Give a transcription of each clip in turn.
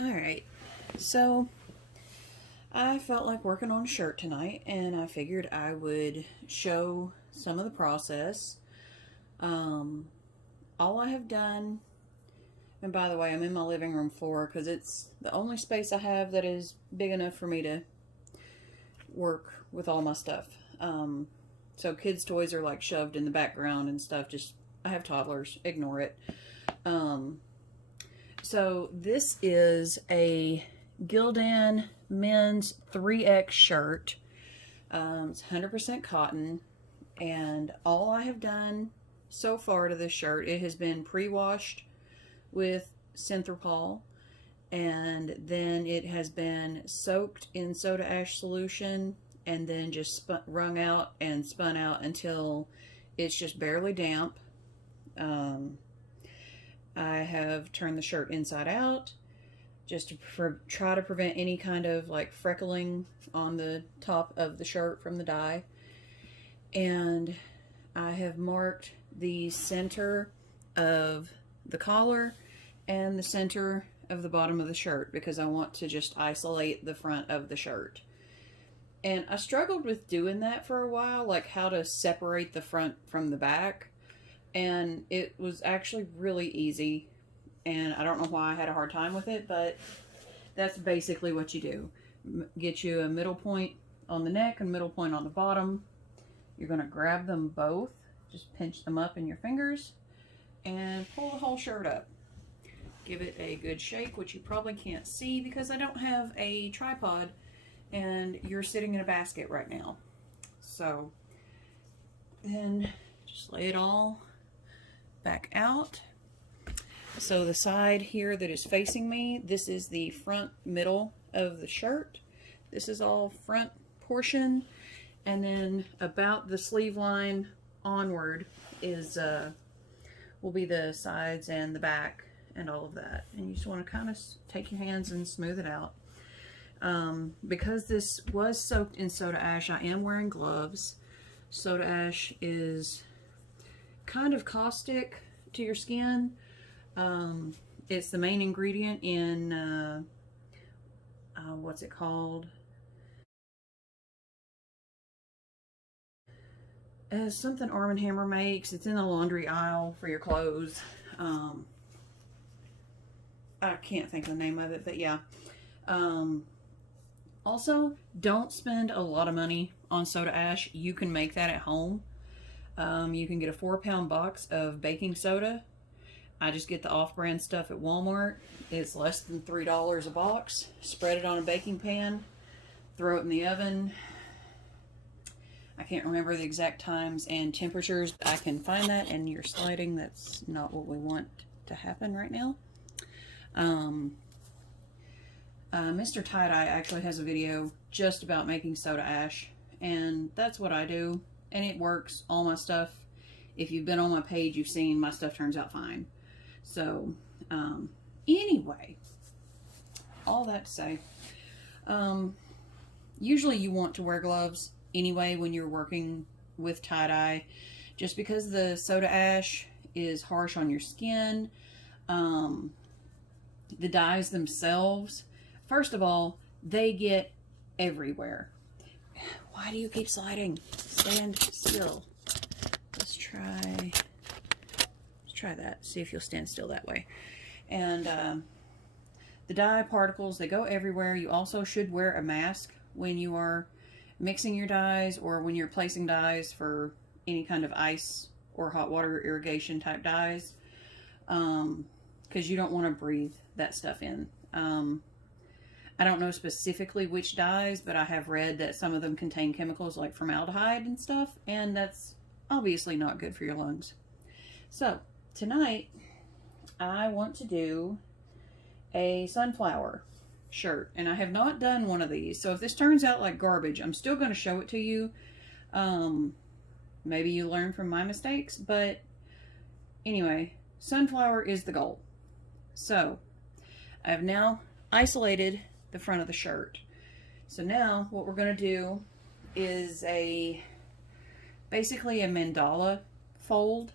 Alright, so I felt like working on a shirt tonight, and I figured I would show some of the process. Um, all I have done, and by the way, I'm in my living room floor because it's the only space I have that is big enough for me to work with all my stuff. So kids' toys are like shoved in the background and stuff. Just, I have toddlers, ignore it. Um, so this is a Gildan men's 3X shirt. It's 100% cotton, and all I have done so far to this shirt, it has been pre-washed with Synthropol, and then it has been soaked in soda ash solution, and then just wrung out and spun out until it's just barely damp. Um, I have turned the shirt inside out just to try to prevent any kind of like freckling on the top of the shirt from the dye. And I have marked the center of the collar and the center of the bottom of the shirt because I want to just isolate the front of the shirt. And I struggled with doing that for a while, like how to separate the front from the back. And it was actually really easy. And I don't know why I had a hard time with it, but that's basically what you do. Get you a middle point on the neck and middle point on the bottom. You're going to grab them both, just pinch them up in your fingers, and pull the whole shirt up. Give it a good shake, which you probably can't see because I don't have a tripod and you're sitting in a basket right now. So then just lay it all back out. So the side here that is facing me, this is the front middle of the shirt. This is all front portion. And then about the sleeve line onward is will be the sides and the back and all of that. And you just want to kind of take your hands and smooth it out. Because this was soaked in soda ash, I am wearing gloves. Soda ash is kind of caustic to your skin. It's the main ingredient in, what's it called? Something Arm & Hammer makes. It's in the laundry aisle for your clothes. I can't think of the name of it, but yeah. Also, don't spend a lot of money on soda ash. You can make that at home. You can get a 4-pound box of baking soda. I just get the off-brand stuff at Walmart. It's less than $3 a box. Spread it on a baking pan. Throw it in the oven. I can't remember the exact times and temperatures. I can find that, and you're sliding. That's not what we want to happen right now. Mr. Tie-Dye actually has a video just about making soda ash, and that's what I do, and it works. All my stuff, if you've been on my page, you've seen my stuff turns out fine. So, anyway, all that to say, usually you want to wear gloves anyway when you're working with tie-dye, just because the soda ash is harsh on your skin. The dyes themselves, first of all, they get everywhere. Why do you keep sliding? Stand still. Let's try that. See if you'll stand still that way. And the dye particles, they go everywhere. You also should wear a mask when you are mixing your dyes or when you're placing dyes for any kind of ice or hot water irrigation type dyes, because you don't want to breathe that stuff in. I don't know specifically which dyes, but I have read that some of them contain chemicals like formaldehyde and stuff, and that's obviously not good for your lungs. So tonight I want to do a sunflower shirt, and I have not done one of these, so if this turns out like garbage, I'm still going to show it to you. Maybe you learn from my mistakes, but anyway, sunflower is the goal. So I have now isolated the front of the shirt. So now what we're going to do is basically a mandala fold.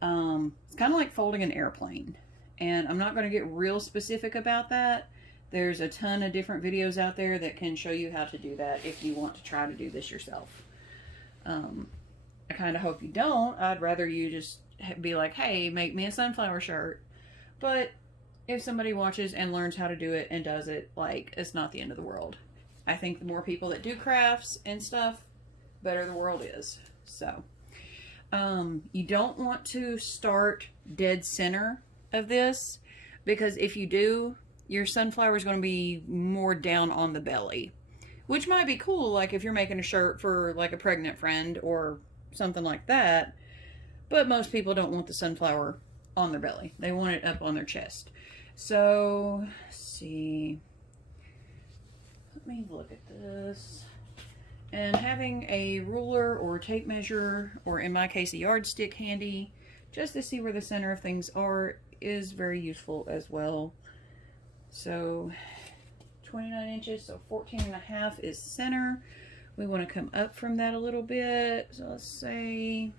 It's kind of like folding an airplane, and I'm not going to get real specific about that There's a ton of different videos out there that can show you how to do that if you want to try to do this yourself. I kind of hope you don't. I'd rather you just be like, hey, make me a sunflower shirt. But if somebody watches and learns how to do it and does it, like, it's not the end of the world. I think the more people that do crafts and stuff, better the world is. So, you don't want to start dead center of this, because if you do, your sunflower is going to be more down on the belly, which might be cool, like if you're making a shirt for like a pregnant friend or something like that. But most people don't want the sunflower on their belly. They want it up on their chest. So, let's see. Let me look at this. And having a ruler or tape measure, or in my case a yardstick handy, just to see where the center of things are, is very useful as well. So 29 inches, so 14.5 is center. We want to come up from that a little bit. So let's say,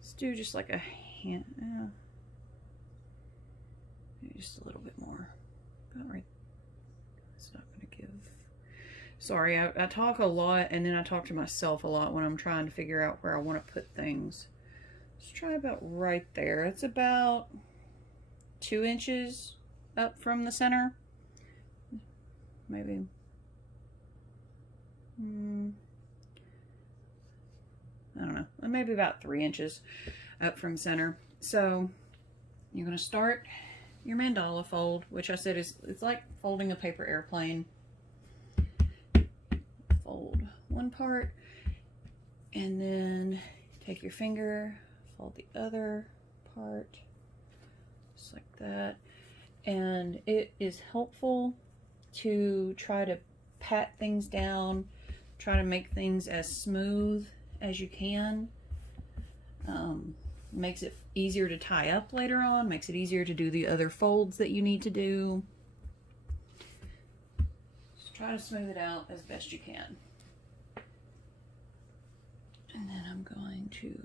let's do just like a hand, just a little bit more. About right. It's not going to give. Sorry, I talk a lot, and then I talk to myself a lot when I'm trying to figure out where I want to put things. Let's try about right there. It's about 2 inches up from the center. Maybe. I don't know. Maybe about 3 inches up from center. So you're going to start your mandala fold, which I said it's like folding a paper airplane. Fold one part, and then take your finger, fold the other part, just like that. And it is helpful to try to pat things down, try to make things as smooth as you can. Makes it easier to tie up later on, makes it easier to do the other folds that you need to do. Just try to smooth it out as best you can. And then I'm going to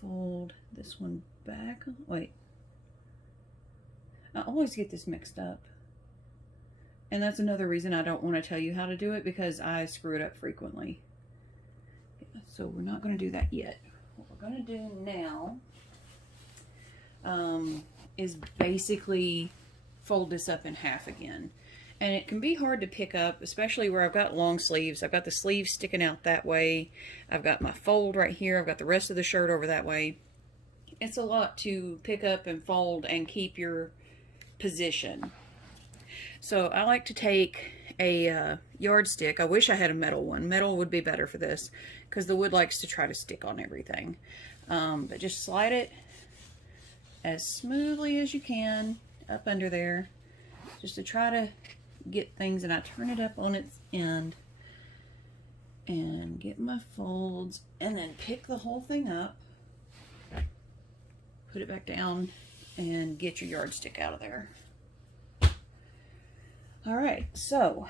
fold this one back. Wait. I always get this mixed up. And that's another reason I don't want to tell you how to do it, because I screw it up frequently. Yeah, so we're not going to do that yet. What we're going to do now is basically fold this up in half again. And it can be hard to pick up, especially where I've got long sleeves. I've got the sleeves sticking out that way. I've got my fold right here. I've got the rest of the shirt over that way. It's a lot to pick up and fold and keep your position. So I like to take a yardstick. I wish I had a metal one. Metal would be better for this, because the wood likes to try to stick on everything. But just slide it as smoothly as you can up under there, just to try to get things. And I turn it up on its end and get my folds, and then pick the whole thing up, put it back down, and get your yardstick out of there. All right, so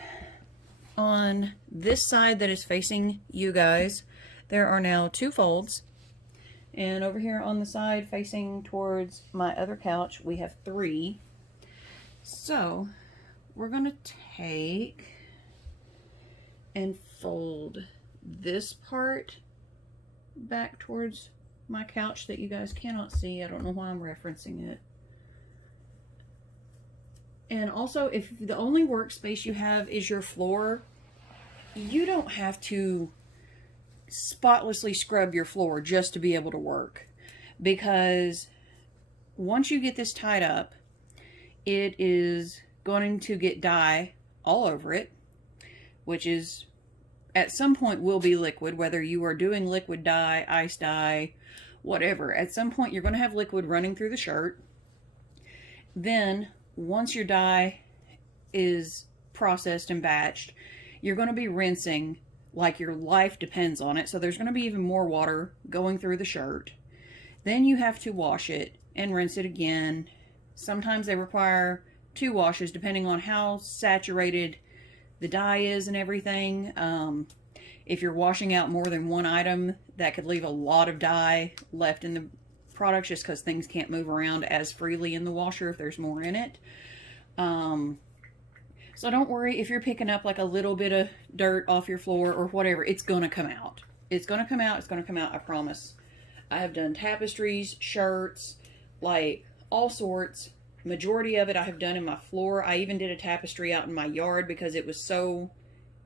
on this side that is facing you guys, there are now 2 folds. And over here on the side facing towards my other couch, we have 3. So we're going to take and fold this part back towards my couch that you guys cannot see. I don't know why I'm referencing it. And also, if the only workspace you have is your floor, you don't have to spotlessly scrub your floor just to be able to work. Because once you get this tied up, it is going to get dye all over it, which is at some point will be liquid, whether you are doing liquid dye, ice dye, whatever. At some point you're going to have liquid running through the shirt. Then once your dye is processed and batched, you're going to be rinsing like your life depends on it. So there's going to be even more water going through the shirt. Then you have to wash it and rinse it again. Sometimes they require 2 washes depending on how saturated the dye is and everything. If you're washing out more than one item, that could leave a lot of dye left in the product, just because things can't move around as freely in the washer if there's more in it. So don't worry if you're picking up like a little bit of dirt off your floor or whatever, it's going to come out. It's going to come out. It's going to come out. I promise. I have done tapestries, shirts, like all sorts. Majority of it I have done in my floor. I even did a tapestry out in my yard because it was so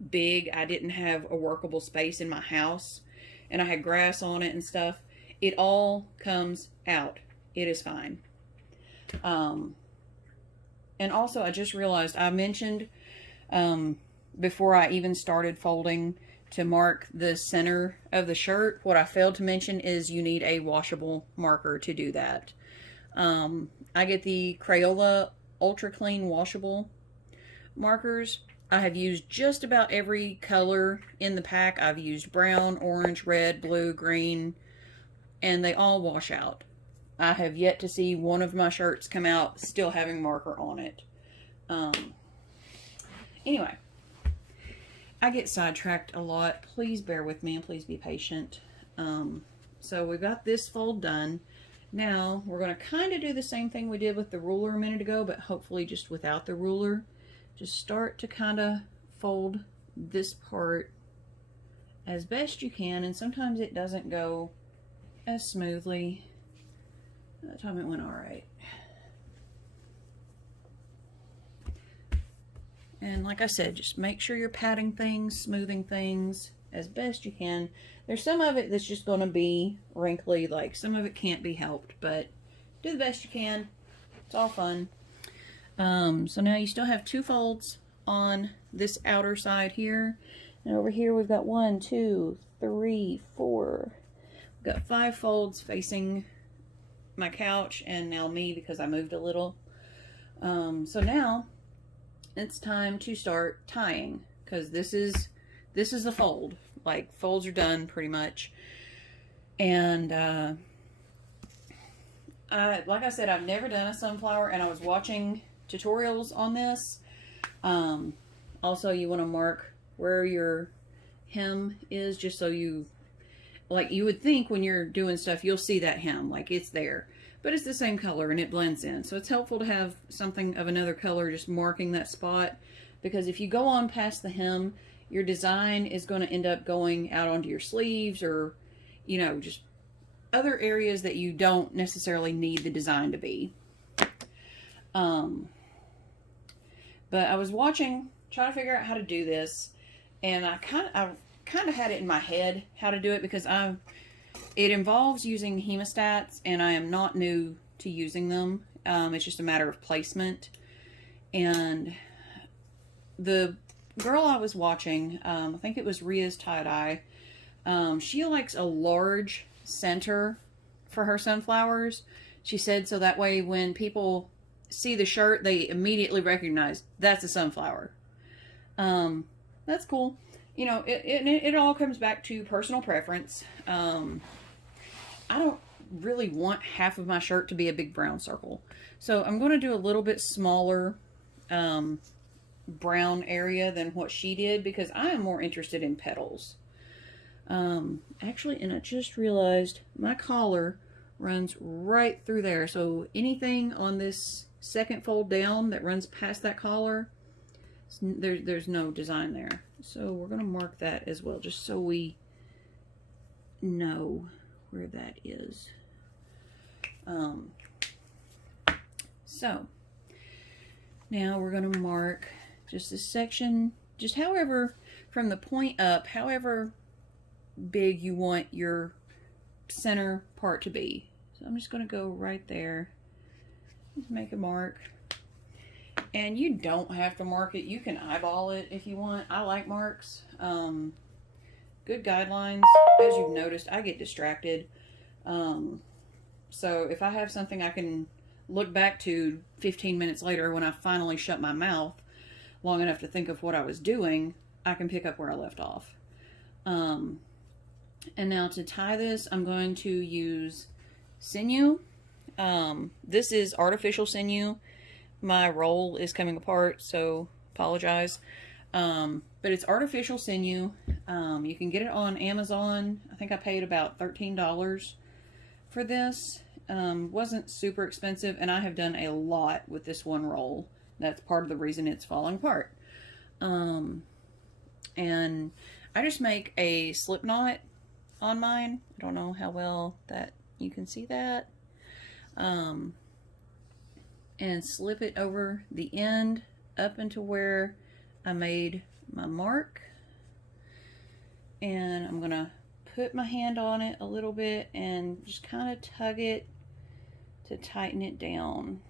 big. I didn't have a workable space in my house and I had grass on it and stuff. It all comes out. It is fine. And also I just realized I mentioned before I even started folding to mark the center of the shirt. What I failed to mention is you need a washable marker to do that. I get the Crayola Ultra Clean washable markers. I have used just about every color in the pack. I've used brown, orange, red, blue, green, and they all wash out. I have yet to see one of my shirts come out still having marker on it. Anyway, I get sidetracked a lot. Please bear with me and please be patient. So we've got this fold done. Now we're going to kind of do the same thing we did with the ruler a minute ago, but hopefully just without the ruler. Just start to kind of fold this part as best you can, and sometimes it doesn't go as smoothly. That time it went all right. And like I said, just make sure you're patting things, smoothing things as best you can. There's some of it that's just going to be wrinkly, like some of it can't be helped, but do the best you can. It's all fun. So now you still have 2 folds on this outer side here. And over here we've got 1, 2, 3, 4. We've got 5 folds facing my couch and now me because I moved a little. So now it's time to start tying because this is the fold. Like, folds are done pretty much. And like I said, I've never done a sunflower, and I was watching tutorials on this. Also, you want to mark where your hem is, just so you, like, you would think when you're doing stuff you'll see that hem, like it's there, but it's the same color and it blends in. So it's helpful to have something of another color just marking that spot, because if you go on past the hem, your design is going to end up going out onto your sleeves, or, you know, just other areas that you don't necessarily need the design to be. But I was watching, trying to figure out how to do this, and I kind of had it in my head how to do it, because it involves using hemostats, and I am not new to using them. It's just a matter of placement. And the girl I was watching, I think it was Rhea's tie-dye, she likes a large center for her sunflowers. She said so that way when people see the shirt, they immediately recognize that's a sunflower. That's cool. You know, it all comes back to personal preference. I don't really want half of my shirt to be a big brown circle. So I'm going to do a little bit smaller brown area than what she did, because I am more interested in petals. Actually, and I just realized my collar runs right through there. So anything on this second fold down that runs past that collar, there's no design there. So we're going to mark that as well, just so we know where that is. So now we're going to mark just this section, just however, from the point up, however big you want your center part to be. So I'm just going to go right there, just make a mark. And you don't have to mark it, you can eyeball it if you want. I like marks. Good guidelines. As you've noticed, I get distracted. So if I have something I can look back to 15 minutes later when I finally shut my mouth long enough to think of what I was doing, I can pick up where I left off. And now to tie this, I'm going to use sinew. This is artificial sinew. My roll is coming apart, so apologize. But it's artificial sinew. You can get it on Amazon. I think I paid about $13 for this. Wasn't super expensive, and I have done a lot with this one roll. That's part of the reason it's falling apart. And I just make a slip knot on mine. I don't know how well that you can see that. And slip it over the end up into where I made my mark. And I'm gonna put my hand on it a little bit and just kind of tug it to tighten it down.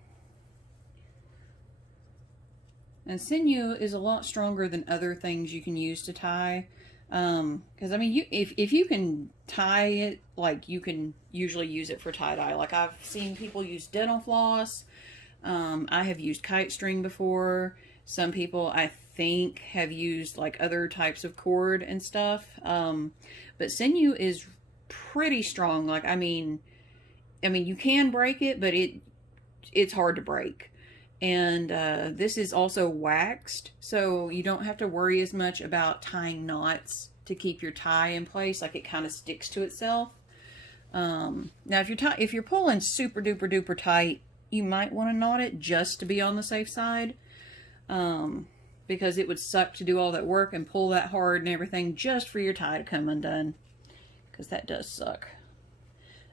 And sinew is a lot stronger than other things you can use to tie. Because I mean, if you can tie it, like, you can usually use it for tie-dye. Like, I've seen people use dental floss. I have used kite string before. Some people, I think, have used like other types of cord and stuff. But sinew is pretty strong. Like, I mean, you can break it, but it's hard to break. And this is also waxed, so you don't have to worry as much about tying knots to keep your tie in place. Like, it kind of sticks to itself. Now, if you're pulling super duper duper tight, you might want to knot it just to be on the safe side, because it would suck to do all that work and pull that hard and everything just for your tie to come undone, because that does suck.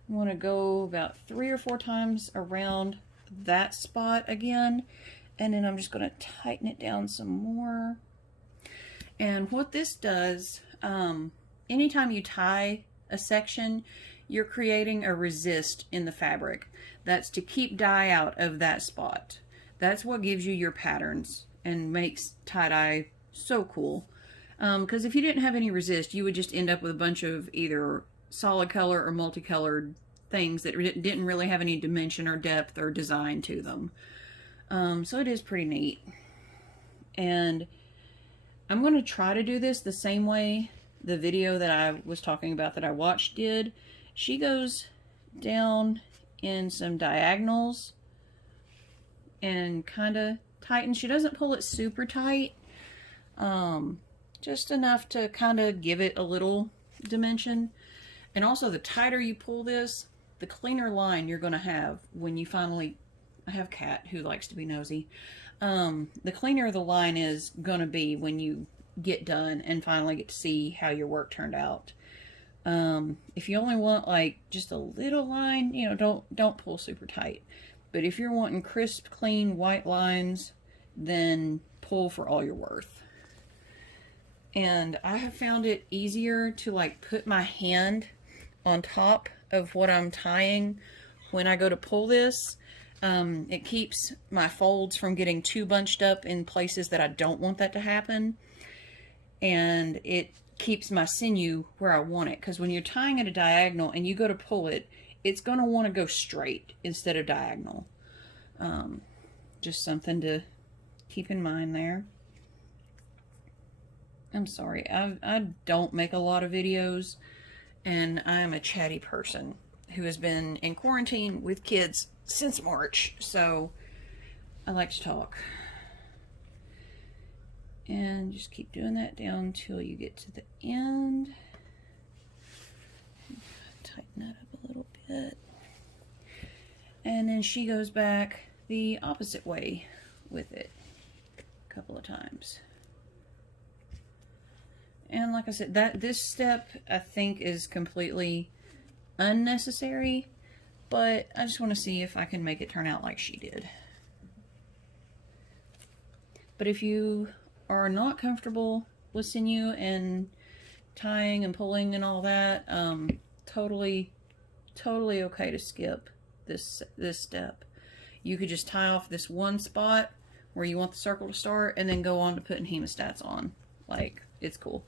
I want to go about 3 or 4 times around that spot again, and then I'm just going to tighten it down some more. And what this does, anytime you tie a section, you're creating a resist in the fabric. That's to keep dye out of that spot. That's what gives you your patterns and makes tie-dye so cool. Because if you didn't have any resist, you would just end up with a bunch of either solid color or multicolored things that didn't really have any dimension or depth or design to them. So it is pretty neat. And I'm going to try to do this the same way the video that I was talking about that I watched did. She goes down in some diagonals and kind of tightens. She doesn't pull it super tight, just enough to kind of give it a little dimension. And also, the tighter you pull this, the cleaner line you're going to have when you finally... I have a cat who likes to be nosy. The cleaner the line is going to be when you get done and finally get to see how your work turned out. If you only want like just a little line, you know, don't pull super tight. But if you're wanting crisp, clean, white lines, then pull for all you're worth. And I have found it easier to like put my hand on top of what I'm tying when I go to pull this. It keeps my folds from getting too bunched up in places that I don't want that to happen. And it keeps my sinew where I want it. Because when you're tying at a diagonal and you go to pull it, it's going to want to go straight instead of diagonal. Just something to keep in mind there. I'm sorry, I don't make a lot of videos, and I'm a chatty person who has been in quarantine with kids since March, so I like to talk. And just keep doing that down till you get to the end. Tighten that up a little bit. And then she goes back the opposite way with it a couple of times. And like I said, this step I think is completely unnecessary, but I just want to see if I can make it turn out like she did. But if you are not comfortable with sinew and tying and pulling and all that, totally okay to skip this step. You could just tie off this one spot where you want the circle to start and then go on to putting hemostats on. Like, it's cool.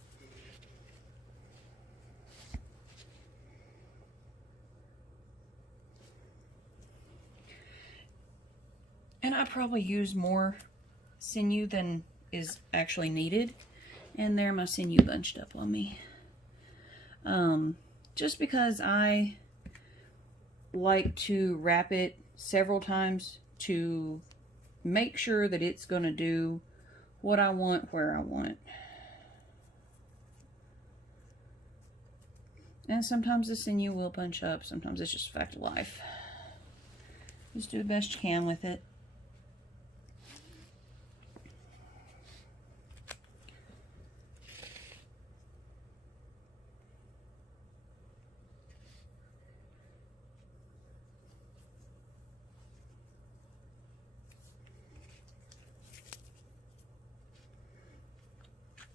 And I probably use more sinew than is actually needed. And there, my sinew bunched up on me. Just because I like to wrap it several times to make sure that it's going to do what I want, where I want. And sometimes the sinew will bunch up. Sometimes it's just a fact of life. Just do the best you can with it.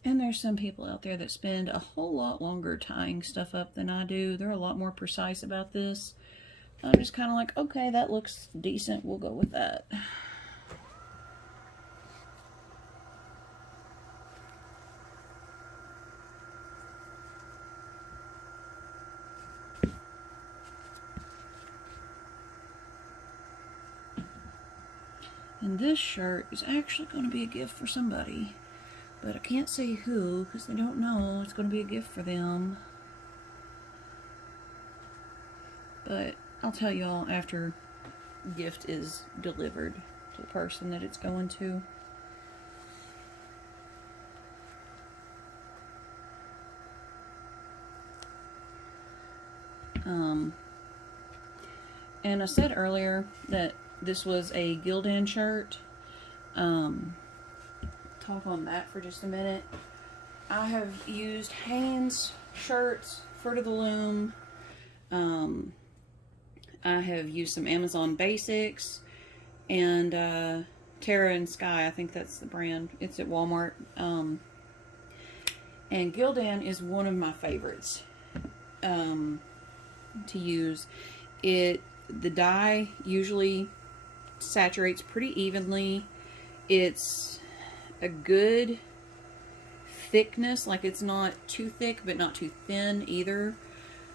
And there's some people out there that spend a whole lot longer tying stuff up than I do. They're a lot more precise about this. I'm just kind of like, okay, that looks decent. We'll go with that. And this shirt is actually going to be a gift for somebody. But I can't say who because they don't know it's going to be a gift for them. But I'll tell y'all after the gift is delivered to the person that it's going to. And I said earlier that this was a Gildan shirt. Talk on that for just a minute. I have used Hanes shirts, Fruit of the Loom. I have used some Amazon Basics and Terra and Sky. I think that's the brand. It's at Walmart. And Gildan is one of my favorites to use. The dye usually saturates pretty evenly. It's a good thickness, like it's not too thick but not too thin either,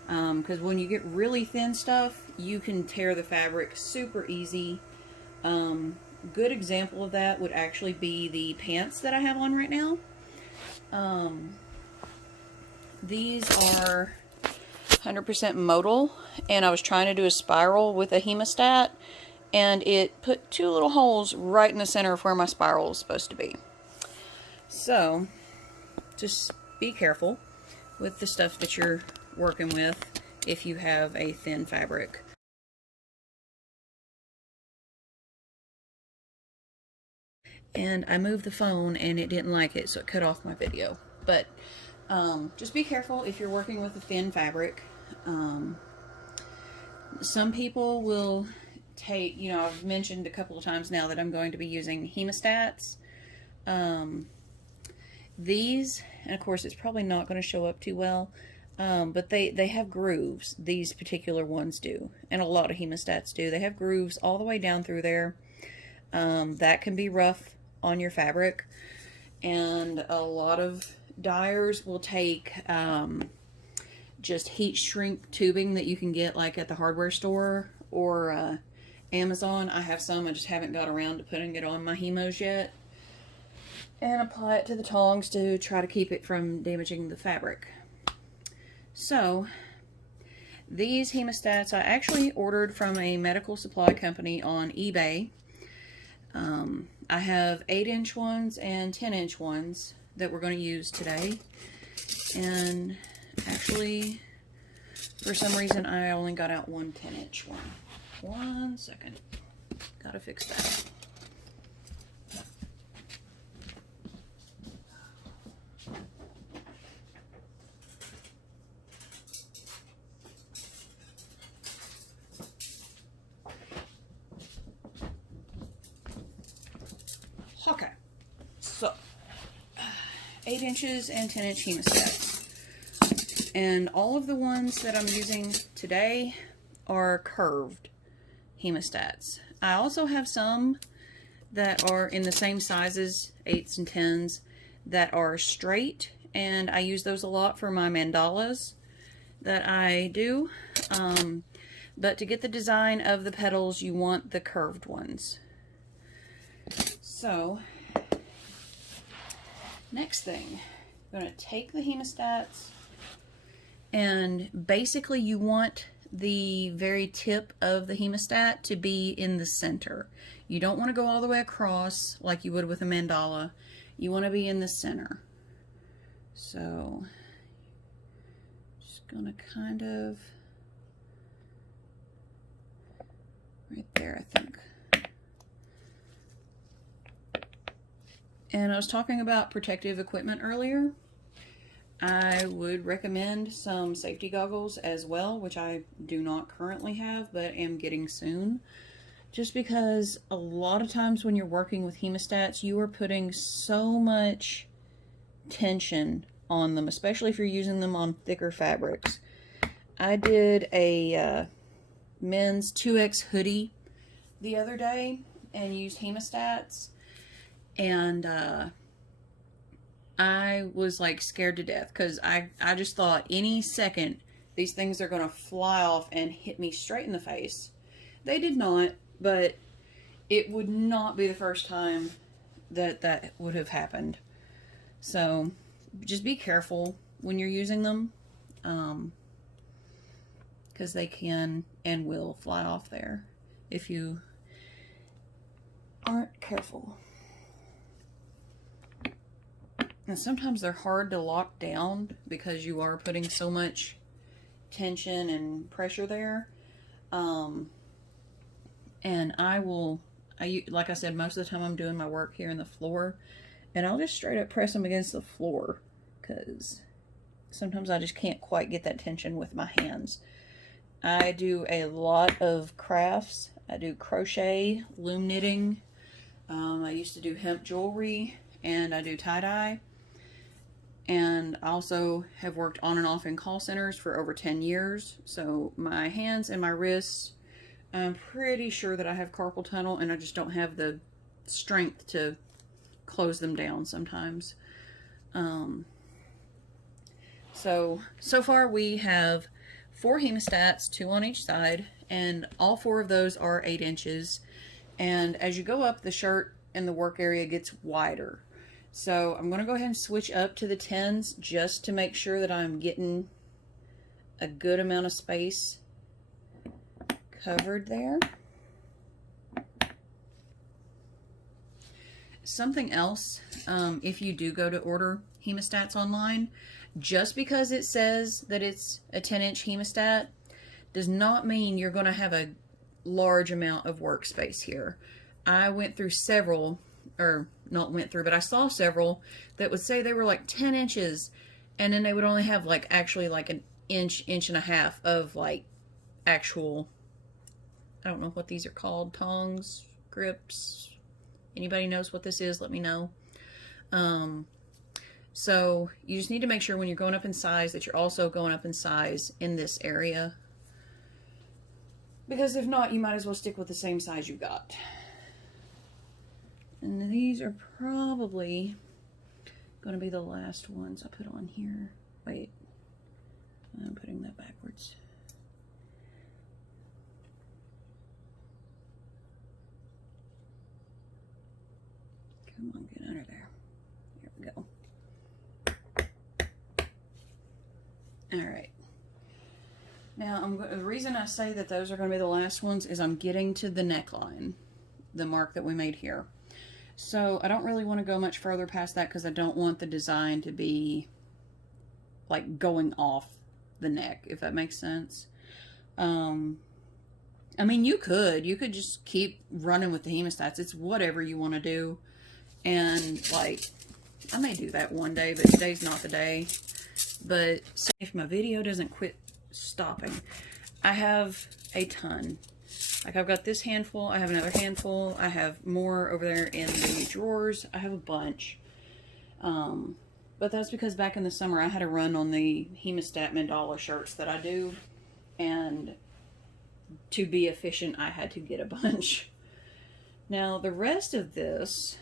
because when you get really thin stuff you can tear the fabric super easy. Good example of that would actually be the pants that I have on right now. These are 100% modal, and I was trying to do a spiral with a hemostat, and it put two little holes right in the center of where my spiral is supposed to be. So just be careful with the stuff that you're working with if you have a thin fabric. And I moved the phone and it didn't like it, so it cut off my video. But just be careful if you're working with a thin fabric. Some people will take, I've mentioned a couple of times now that I'm going to be using hemostats. These, and of course it's probably not going to show up too well, but they have grooves. These particular ones do, and a lot of hemostats do. They have grooves all the way down through there. That can be rough on your fabric, and a lot of dyers will take just heat shrink tubing that you can get like at the hardware store or Amazon. I have some, I just haven't got around to putting it on my hemos yet, and apply it to the tongs to try to keep it from damaging the fabric. So these hemostats I actually ordered from a medical supply company on eBay. I have 8-inch ones and 10-inch ones that we're going to use today. And actually, for some reason, I only got out one 10-inch one. 1 second. Gotta fix that. Okay, so 8 inches and 10-inch hemostats. And all of the ones that I'm using today are curved hemostats. I also have some that are in the same sizes, 8s and 10s, that are straight, and I use those a lot for my mandalas that I do. But to get the design of the petals, you want the curved ones. So, next thing, I'm going to take the hemostats, and basically you want the very tip of the hemostat to be in the center. You don't want to go all the way across like you would with a mandala. You want to be in the center. So, just going to kind of, right there, I think. And I was talking about protective equipment earlier. I would recommend some safety goggles as well, which I do not currently have, but am getting soon. Just because a lot of times when you're working with hemostats, you are putting so much tension on them, especially if you're using them on thicker fabrics. I did a men's 2X hoodie the other day and used hemostats, and I was like scared to death because I just thought any second these things are going to fly off and hit me straight in the face. They did not, but it would not be the first time that that would have happened. So just be careful when you're using them, because they can and will fly off there if you aren't careful. And sometimes they're hard to lock down because you are putting so much tension and pressure there. And like I said, most of the time I'm doing my work here in the floor, and I'll just straight up press them against the floor because sometimes I just can't quite get that tension with my hands. I do a lot of crafts. I do crochet, loom knitting. I used to do hemp jewelry, and I do tie-dye. And I also have worked on and off in call centers for over 10 years. So my hands and my wrists, I'm pretty sure that I have carpal tunnel, and I just don't have the strength to close them down sometimes. So far we have 4 hemostats, 2 on each side, and all 4 of those are 8 inches. And as you go up, the shirt and the work area gets wider. So I'm going to go ahead and switch up to the 10s just to make sure that I'm getting a good amount of space covered there. Something else, if you do go to order hemostats online, just because it says that it's a 10-inch hemostat does not mean you're going to have a large amount of workspace here. I went through several, or not went through, but I saw several that would say they were like 10 inches, and then they would only have like actually like an inch, inch and a half of like actual, I don't know what these are called, tongs, grips. Anybody knows what this is, let me know. So you just need to make sure when you're going up in size that you're also going up in size in this area, because if not, you might as well stick with the same size you got. And these are probably going to be the last ones I put on here. Wait, I'm putting that backwards. Come on, get under there. Here we go. Alright. Now, the reason I say that those are going to be the last ones is I'm getting to the neckline, the mark that we made here. So I don't really want to go much further past that because I don't want the design to be like going off the neck, if that makes sense. I mean, you could just keep running with the hemostats. It's whatever you want to do. And like, I may do that one day, but today's not the day. But if my video doesn't quit stopping, I have a ton. Like, I've got this handful, I have another handful, I have more over there in the drawers, I have a bunch. But that's because back in the summer I had a run on the hemostat mandala shirts that I do, and to be efficient I had to get a bunch. Now the rest of this,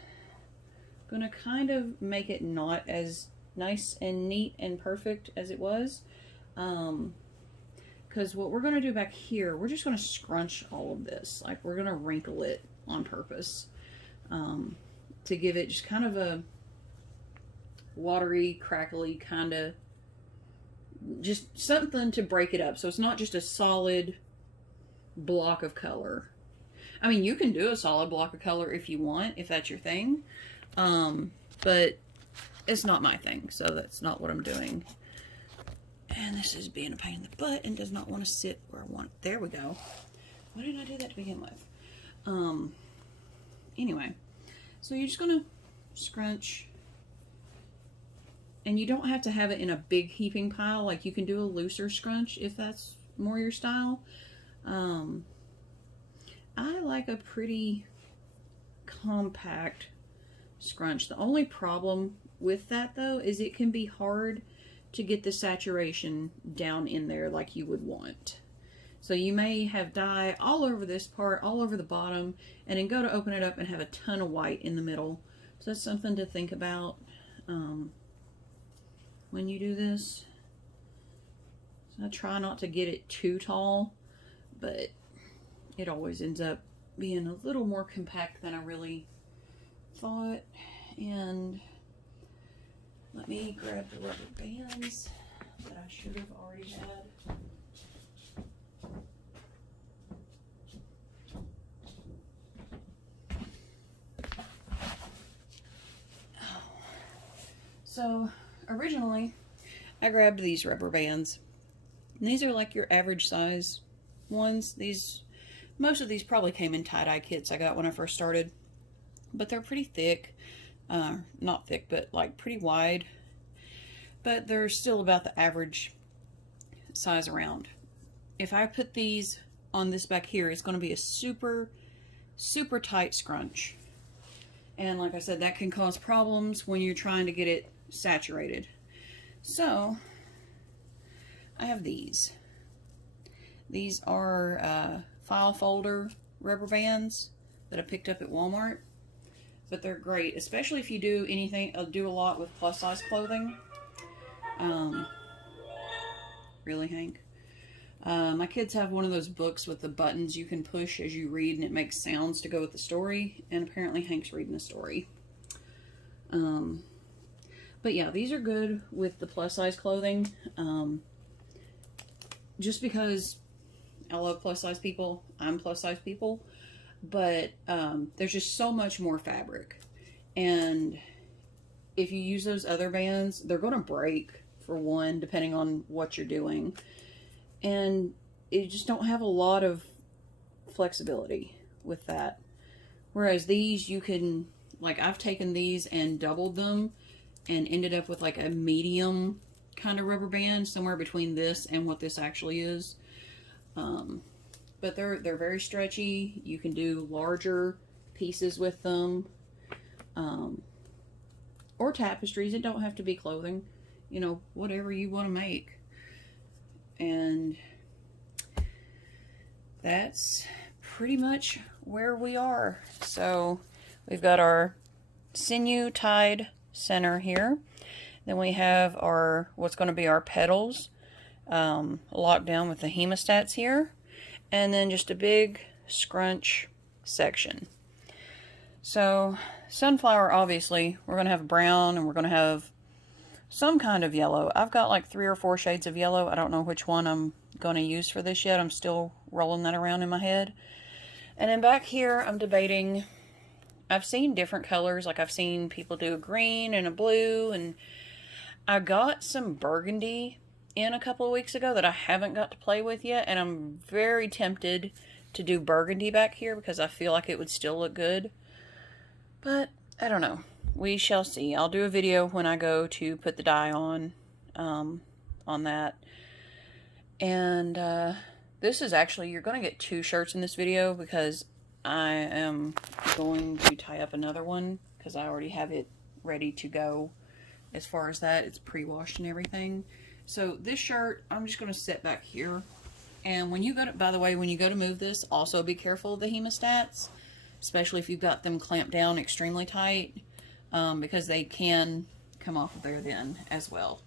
I'm going to kind of make it not as nice and neat and perfect as it was. Because what we're going to do back here, we're just going to scrunch all of this. Like, we're going to wrinkle it on purpose to give it just kind of a watery, crackly kind of, just something to break it up. So it's not just a solid block of color. I mean, you can do a solid block of color if you want, if that's your thing. But it's not my thing, so that's not what I'm doing. And this is being a pain in the butt and does not want to sit where I want it. There we go. Why didn't I do that to begin with? Anyway, so you're just going to scrunch. And you don't have to have it in a big heaping pile. Like, you can do a looser scrunch if that's more your style. I like a pretty compact scrunch. The only problem with that though is it can be hard to get the saturation down in there like you would want. So you may have dye all over this part, all over the bottom, and then go to open it up and have a ton of white in the middle. So that's something to think about when you do this. So I try not to get it too tall, but it always ends up being a little more compact than I really thought. And let me grab the rubber bands that I should have already had. So originally I grabbed these rubber bands. And these are like your average size ones. Most of these probably came in tie-dye kits I got when I first started. But they're pretty thick. Not thick, but like pretty wide. But they're still about the average size around. If I put these on this back here, it's going to be a super, super tight scrunch. And like I said, that can cause problems when you're trying to get it saturated. So I have these. These are file folder rubber bands that I picked up at Walmart. But they're great, especially if you do anything, do a lot with plus size clothing. Really, Hank? My kids have one of those books with the buttons you can push as you read and it makes sounds to go with the story. And apparently Hank's reading a story. But yeah, these are good with the plus size clothing. Just because I love plus size people. I'm plus size people. But there's just so much more fabric. And if you use those other bands, they're going to break, for one, depending on what you're doing. And you just don't have a lot of flexibility with that. Whereas these, you can, like I've taken these and doubled them and ended up with like a medium kind of rubber band, somewhere between this and what this actually is. But they're very stretchy. You can do larger pieces with them. Or tapestries. It don't have to be clothing. You know, whatever you want to make. And that's pretty much where we are. So we've got our sinew tied center here. Then we have our, what's going to be our petals, locked down with the hemostats here. And then just a big scrunch section. So sunflower, obviously, we're going to have brown and we're going to have some kind of yellow. I've got like 3 or 4 shades of yellow. I don't know which one I'm going to use for this yet. I'm still rolling that around in my head. And then back here, I'm debating. I've seen different colors. Like I've seen people do a green and a blue. And I got some burgundy in a couple of weeks ago that I haven't got to play with yet. And I'm very tempted to do burgundy back here because I feel like it would still look good. But I don't know. We shall see. I'll do a video when I go to put the dye on that. And this is actually, you're going to get 2 shirts in this video because I am going to tie up another one because I already have it ready to go. As far as that, it's pre-washed and everything. So this shirt, I'm just going to set back here. And when you go to, by the way, when you go to move this, also be careful of the hemostats, especially if you've got them clamped down extremely tight. Because they can come off of there then as well.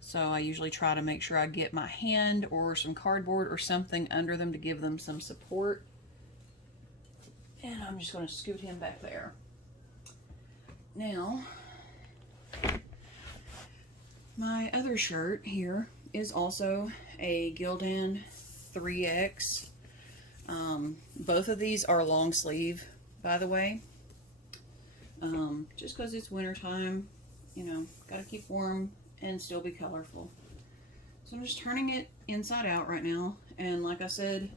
So I usually try to make sure I get my hand or some cardboard or something under them to give them some support. And I'm just going to scoot him back there. Now, my other shirt here is also a Gildan 3X. Both of these are long sleeve, by the way. Just because it's winter time, you know, got to keep warm and still be colorful. So I'm just turning it inside out right now. And like I said,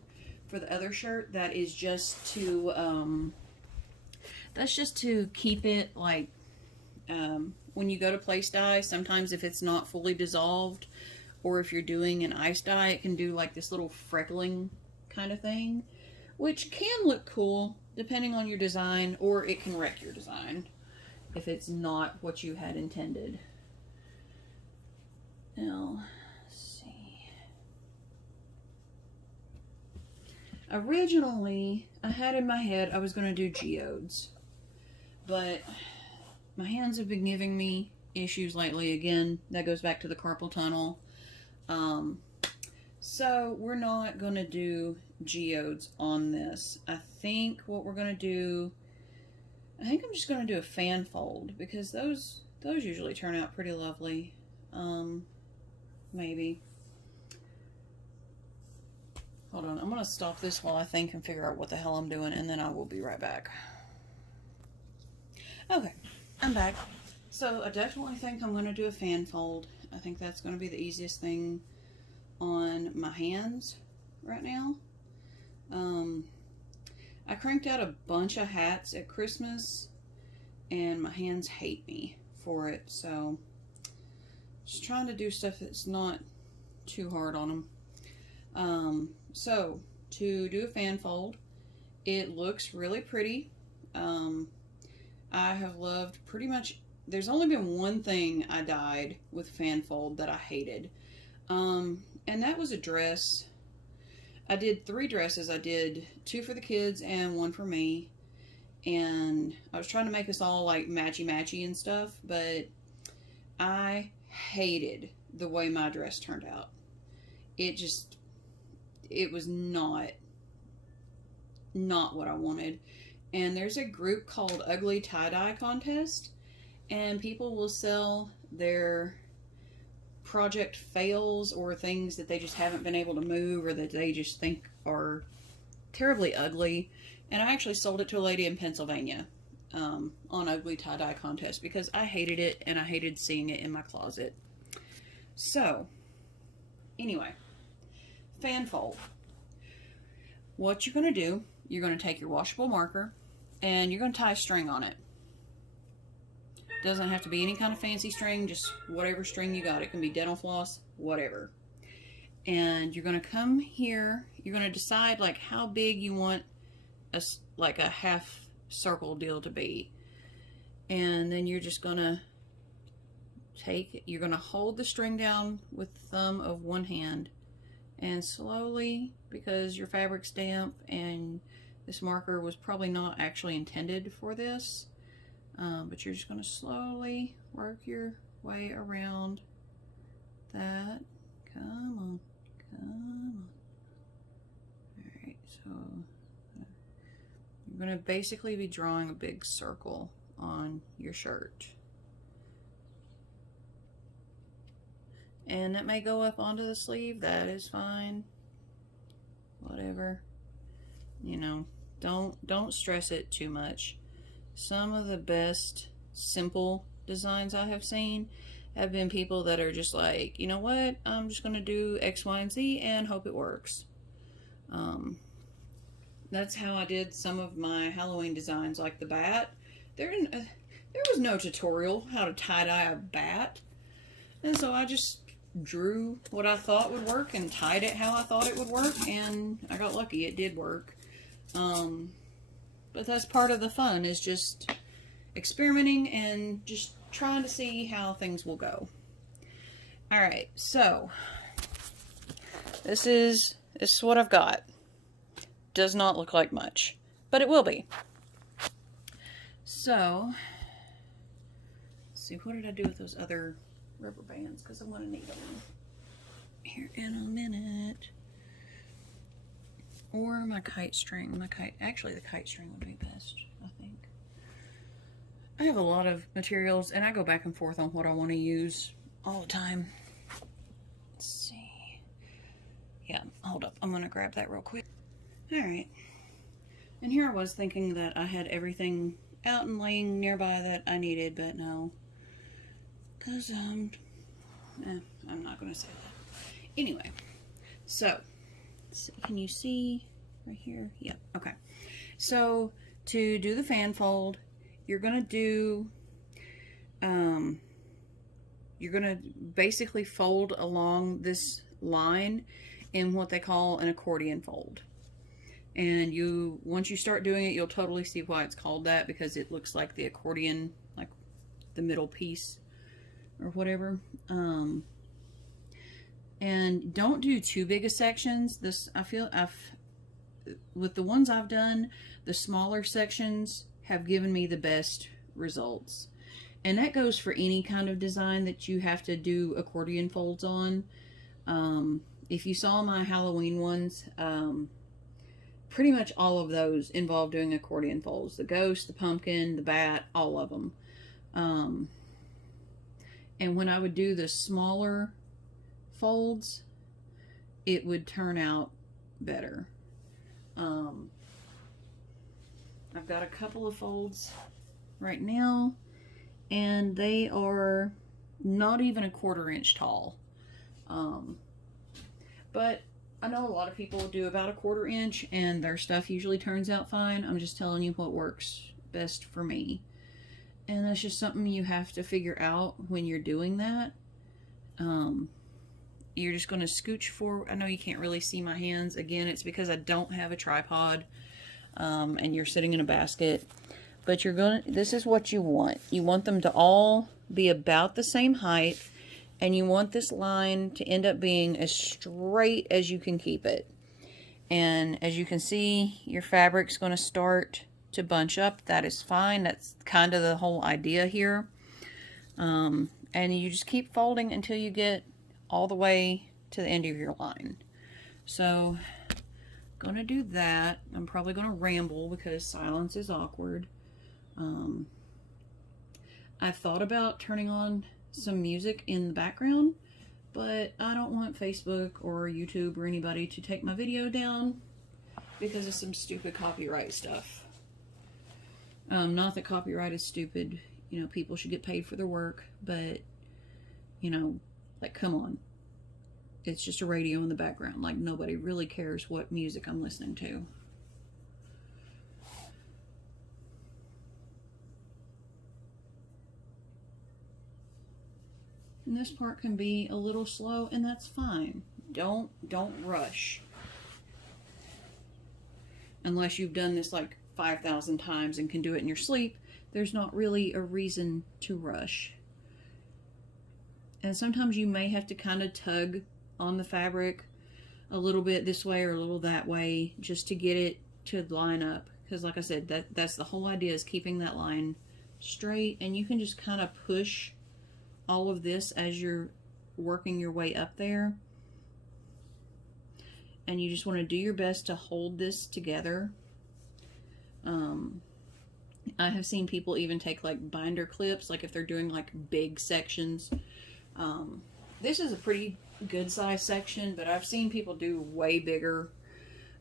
for the other shirt, that is just to, that's just to keep it like, when you go to place dye, sometimes if it's not fully dissolved, or if you're doing an ice dye, it can do like this little freckling kind of thing, which can look cool depending on your design, or it can wreck your design. if it's not what you had intended. Now, let's see. Originally, I had in my head I was going to do geodes, but my hands have been giving me issues lately again. That goes back to the carpal tunnel. So we're not going to do geodes on this. I think what we're going to do, I think I'm just going to do a fan fold, because those usually turn out pretty lovely. Maybe. Hold on, I'm going to stop this while I think and figure out what the hell I'm doing, and then I will be right back. Okay, I'm back. So I definitely think I'm going to do a fan fold. I think that's going to be the easiest thing on my hands right now. I cranked out a bunch of hats at Christmas, and my hands hate me for it, so just trying to do stuff that's not too hard on them. So to do a fan fold, it looks really pretty. I have loved pretty much, there's only been one thing I dyed with fan fold that I hated, and that was a dress. I did 3 dresses. I did 2 for the kids and 1 for me, and I was trying to make us all like matchy and stuff, but I hated the way my dress turned out. It was not what I wanted. And there's a group called Ugly Tie-Dye Contest, and people will sell their project fails or things that they just haven't been able to move or that they just think are terribly ugly. And I actually sold it to a lady in Pennsylvania on Ugly Tie-Dye Contest because I hated it and I hated seeing it in my closet. So anyway, fan fold. What you're going to do, you're going to take your washable marker and you're going to tie a string on it. Doesn't have to be any kind of fancy string, just whatever string you got. It can be dental floss, whatever. And you're going to come here, you're going to decide like how big you want like a half circle deal to be. And then you're just going to you're going to hold the string down with the thumb of one hand and slowly, because your fabric's damp and this marker was probably not actually intended for this, but you're just going to slowly work your way around that. Come on, come on. Alright, so you're going to basically be drawing a big circle on your shirt. And it may go up onto the sleeve, that is fine. Whatever. You know, don't stress it too much. Some of the best simple designs I have seen have been people that are just like, you know what, I'm just going to do X, Y, and Z and hope it works. That's how I did some of my Halloween designs, like the bat. There was no tutorial how to tie-dye a bat. And so I just drew what I thought would work and tied it how I thought it would work, and I got lucky, it did work. But that's part of the fun, is just experimenting and just trying to see how things will go. Alright, so this is what I've got. Does not look like much, but it will be. So let's see, what did I do with those other rubber bands, because I want to need them here in a minute. Or my kite string. Actually the kite string would be best, I think. I have a lot of materials and I go back and forth on what I want to use all the time. Let's see. Yeah, hold up. I'm going to grab that real quick. Alright. And here I was thinking that I had everything out and laying nearby that I needed, but no. Because, I'm not going to say that. Anyway, so, can you see right here? Yeah, okay. So, to do the fan fold, you're going to do, you're going to basically fold along this line in what they call an accordion fold. And once you start doing it, you'll totally see why it's called that, because it looks like the accordion, like the middle piece or whatever. And don't do too big of sections. I feel with the ones I've done, the smaller sections have given me the best results. And that goes for any kind of design that you have to do accordion folds on. If you saw my Halloween ones, pretty much all of those involve doing accordion folds. The ghost, the pumpkin, the bat, all of them. And when I would do the smaller folds, it would turn out better. I've got a couple of folds right now, and they are not even a 1/4 inch tall. But I know a lot of people do about a 1/4 inch, and their stuff usually turns out fine. I'm just telling you what works best for me. And that's just something you have to figure out when you're doing that. You're just going to scooch forward. I know you can't really see my hands. Again, it's because I don't have a tripod, and you're sitting in a basket. But this is what you want. You want them to all be about the same height, and you want this line to end up being as straight as you can keep it. And as you can see, your fabric's going to start to bunch up. That is fine. That's kind of the whole idea here. And you just keep folding until you get all the way to the end of your line. So, gonna do that. I'm probably gonna ramble because silence is awkward. I thought about turning on some music in the background, but I don't want Facebook or YouTube or anybody to take my video down because of some stupid copyright stuff. Not that copyright is stupid. You know, people should get paid for their work, but, you know, like, come on. It's just a radio in the background. Like, nobody really cares what music I'm listening to. And this part can be a little slow, and that's fine. Don't rush. Unless you've done this like 5,000 times and can do it in your sleep, there's not really a reason to rush. And sometimes you may have to kind of tug on the fabric a little bit this way or a little that way just to get it to line up. Because like I said, that's the whole idea, is keeping that line straight. And you can just kind of push all of this as you're working your way up there. And you just want to do your best to hold this together. I have seen people even take like binder clips, like if they're doing like big sections. This is a pretty good size section, but I've seen people do way bigger.